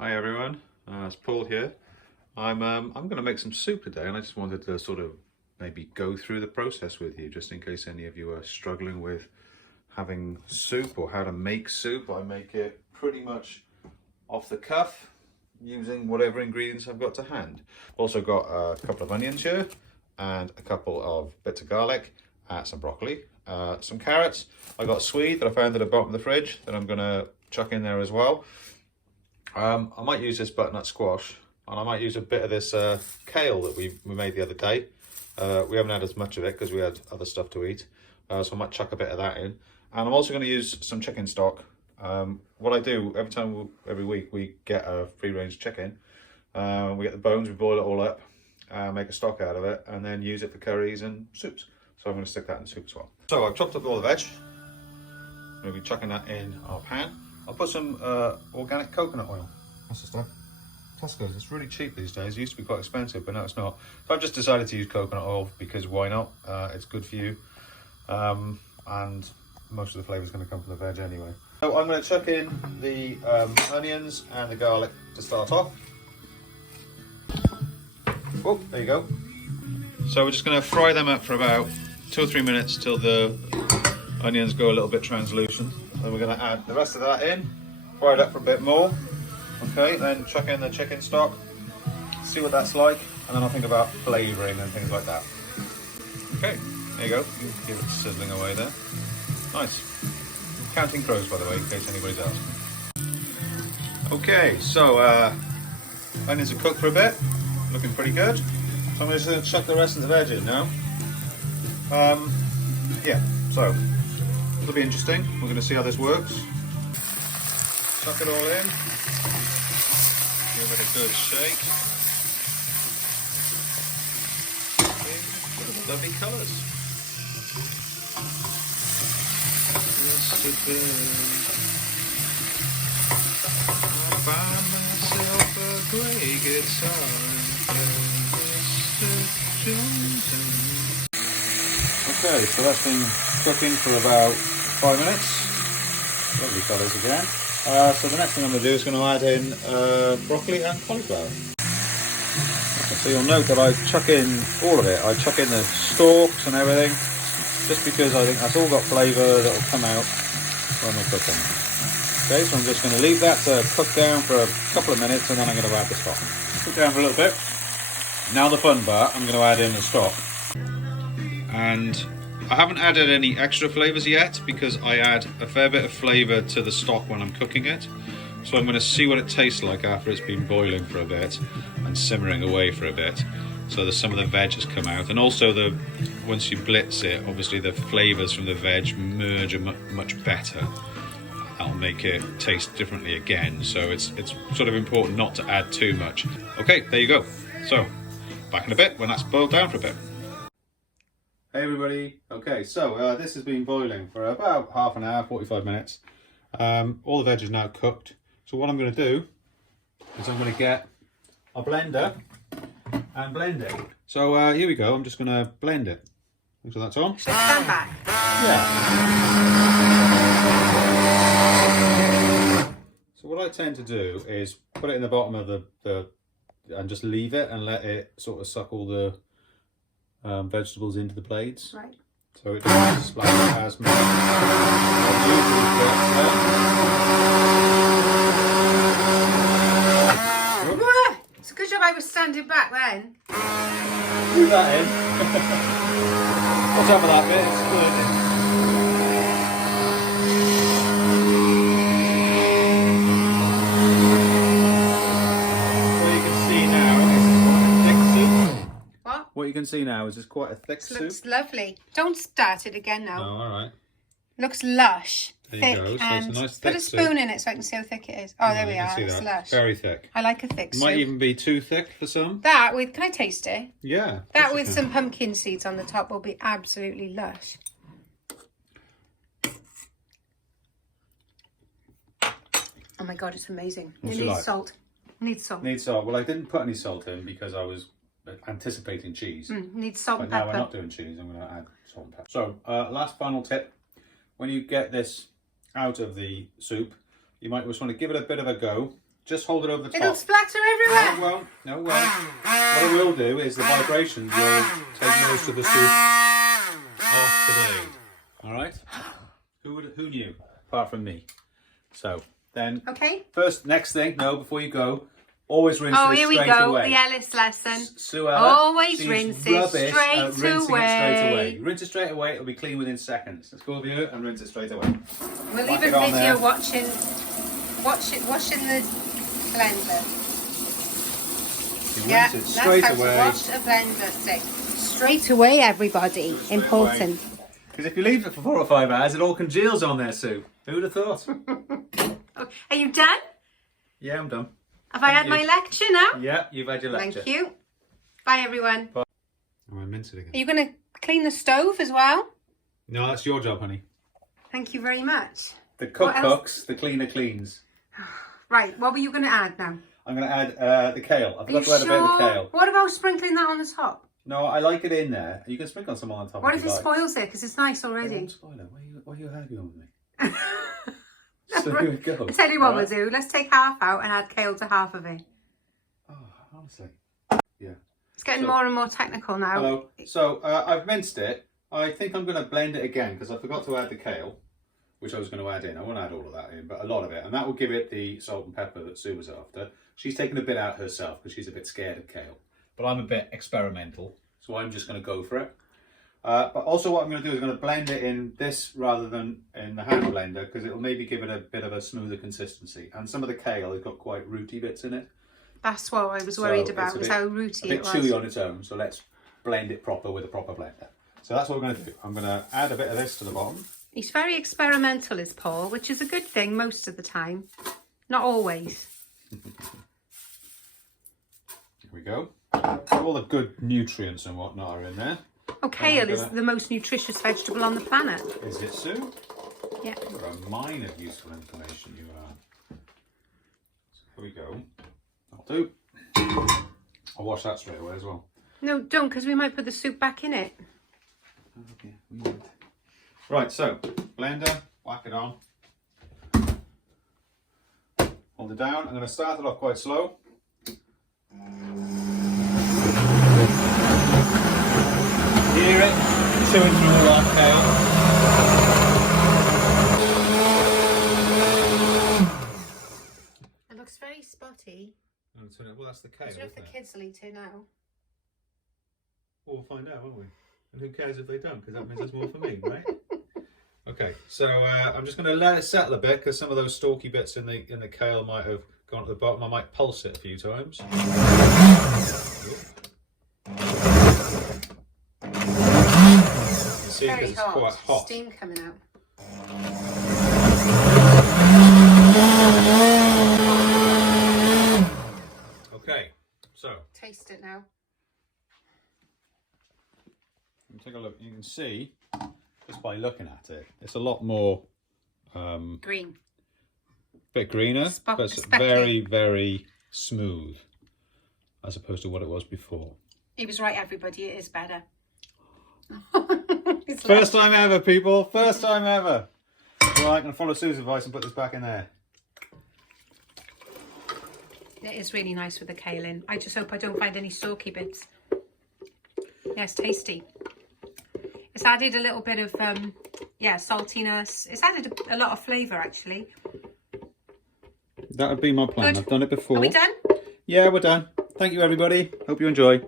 Hi everyone, it's Paul here. I'm going to make some soup today, and I just wanted to sort of maybe go through the process with you, just in case any of you are struggling with having soup or how to make soup. I make it pretty much off the cuff, using whatever ingredients I've got to hand. Also got a couple of onions here, and a couple of bits of garlic, some broccoli, some carrots. I got swede that I found at the bottom of the fridge that I'm going to chuck in there as well. I might use this butternut squash, and I might use a bit of this kale that we made the other day. We haven't had as much of it because we had other stuff to eat, so I might chuck a bit of that in. And I'm also going to use some chicken stock. What I do every week we get a free-range chicken. We get the bones, we boil it all up, make a stock out of it, and then use it for curries and soups. So I'm going to stick that in soup as well. So I've chopped up all the veg. I'm going to be chucking that in our pan. I'll put some organic coconut oil. That's the stuff. Tesco's, it's really cheap these days. It used to be quite expensive, but now it's not. So I've just decided to use coconut oil because why not? It's good for you. And most of the flavour is going to come from the veg anyway. So I'm going to chuck in the onions and the garlic to start off. Oh, there you go. So we're just going to fry them up for about 2 or 3 minutes till the onions go a little bit translucent. Then we're going to add the rest of that in, fry it up for a bit more. Okay, then chuck in the chicken stock, see what that's like, and then I'll think about flavouring and things like that. Okay, there you go. Give it sizzling away there. Nice. Counting crows, by the way, in case anybody's asking. Okay, so onions are cooked for a bit, looking pretty good. So I'm just going to chuck the rest of the veg in now. Yeah, so it'll be interesting. We're going to see how this works. Chuck it all in. Give it a good shake. What are the lovely colours. I found myself a grey guitar and okay, so that's been cooking for about 5 minutes. Lovely colours again. So the next thing I'm going to do is going to add in broccoli and cauliflower. So you'll note that I chuck in all of it. I chuck in the stalks and everything, just because I think that's all got flavour that will come out when we're cooking. Okay, so I'm just going to leave that to cook down for a couple of minutes, and then I'm going to add the stock. Cook down for a little bit. Now the fun part, I'm going to add in the stock. And I haven't added any extra flavours yet because I add a fair bit of flavour to the stock when I'm cooking it. So I'm going to see what it tastes like after it's been boiling for a bit and simmering away for a bit. So that some of the veg has come out, and also once you blitz it, obviously the flavours from the veg merge much better. That'll make it taste differently again. So it's sort of important not to add too much. Okay, there you go. So back in a bit when that's boiled down for a bit. Hey everybody, okay, so this has been boiling for about half an hour, 45 minutes. All the veg is now cooked. So what I'm going to do is I'm going to get a blender and blend it. So here we go, I'm just going to blend it. So that's on. Stand back. Yeah. So what I tend to do is put it in the bottom of the and just leave it and let it sort of suck all the vegetables into the blades. Right. So it doesn't splash as much. It's a good job I was standing back then. Do that in. What's up with that bit? It's good, isn't it? What you can see now is it's quite a thick soup. Looks lovely. Don't start it again now. Oh, all right. Looks lush. There thick you go. So and it's a nice put thick a spoon soup. in it so I can see how thick it is. Oh, there we are. It's lush. Very thick. I like a thick soup. Might even be too thick for some. That with, can I taste it? Yeah. That with some pumpkin seeds on the top will be absolutely lush. Oh my God, it's amazing. What's it it needs like? salt. Needs salt. Needs salt. Well, I didn't put any salt in because I was anticipating cheese. Needs salt But and now pepper. we're not doing cheese, I'm going to add salt and pepper. So, last final tip. When you get this out of the soup, you might just want to give it a bit of a go just hold it over the top. It'll splatter everywhere. No, it won't. No, it won't. What I will do is the vibrations will take most of the soup off the blade. All right? Who knew? Apart from me. So then, Okay. next thing, before you go, always rinse Oh, this here we straight go. away. The Ellis lesson. Sue Ella, Always she's rinse it rubbish straight at rinsing it away. straight away. Rinse it straight away, it'll be clean within seconds. Let's go over here and rinse it straight away. We'll Whack leave it a on video there. washing the blender. You Yeah, rinse it that's straight how away. to wash a blender, Sick. Straight away, everybody. Straight Important. Because if you leave it for 4 or 5 hours, it all congeals on there, Sue. Who would have thought? Okay. Are you done? Yeah, I'm done. Have I had my lecture now? Yeah, you've had your lecture. Thank you. Bye, everyone. Bye. I'm going to mince it again. Are you going to clean the stove as well? No, that's your job, honey. Thank you very much. The cook What else? cooks, the cleaner cleans. Right, what were you going to add now? I'm going to add the kale. I Are you forgot to add a bit of the kale. What about sprinkling that on the top? No, I like it in there. You can sprinkle some on top. What if you it like. spoils it? Because it's nice already. Don't spoil it. Why are you arguing with me? So here we go. I tell you what Right? we'll do. Let's take half out and add kale to half of it. Oh, honestly. Yeah. It's getting So- more and more technical now. Hello. So I've minced it. I think I'm going to blend it again because I forgot to add the kale, which I was going to add in. I won't add all of that in, but a lot of it. And that will give it the salt and pepper that Sue was after. She's taken a bit out herself because she's a bit scared of kale. But I'm a bit experimental, so I'm just going to go for it. But also what I'm going to do is I'm going to blend it in this rather than in the hand blender because it'll maybe give it a bit of a smoother consistency. And some of the kale has got quite rooty bits in it. That's what I was So worried it's about, a was bit- how A rooty bit it was. chewy on its own, so let's blend it proper with a proper blender. So that's what we're going to do. I'm going to add a bit of this to the bottom. He's very experimental, is Paul, which is a good thing most of the time. Not always. Here we go. All the good nutrients and whatnot are in there. Oh, kale is gonna- the most nutritious vegetable on the planet. Is it, Sue? Yeah. You're a mine of useful information, you are. So here we go. I'll do. I'll wash that straight away as well. No, don't, because we might put the soup back in it. Okay, we might. Right, so blender, whack it on. Hold it down. I'm going to start it off quite slow. Hear it chewing through all that kale. It looks very spotty. Well, that's the kale. I don't know if the isn't it? kids will eat it now. Well, we'll find out, won't we? And who cares if they don't? Because that means there's more for me, right? Okay, so I'm just going to let it settle a bit because some of those stalky bits in the kale might have gone to the bottom. I might pulse it a few times. See, Very because it's quite hot. Steam coming out. Okay, so Taste it now. take a look. You can see just by looking at it, it's a lot more Green. bit greener, but it's specky. very, very smooth as opposed to what it was before. He was right, everybody. It is better. It's First time ever, people. First time ever. Right, I'm going to follow Sue's advice and put this back in there. It is really nice with the kale in. I just hope I don't find any stalky bits. Yeah, it's tasty. It's added a little bit of, saltiness. It's added a lot of flavour, actually. That would be my plan. Good. I've done it before. Are we done? Yeah, we're done. Thank you, everybody. Hope you enjoy.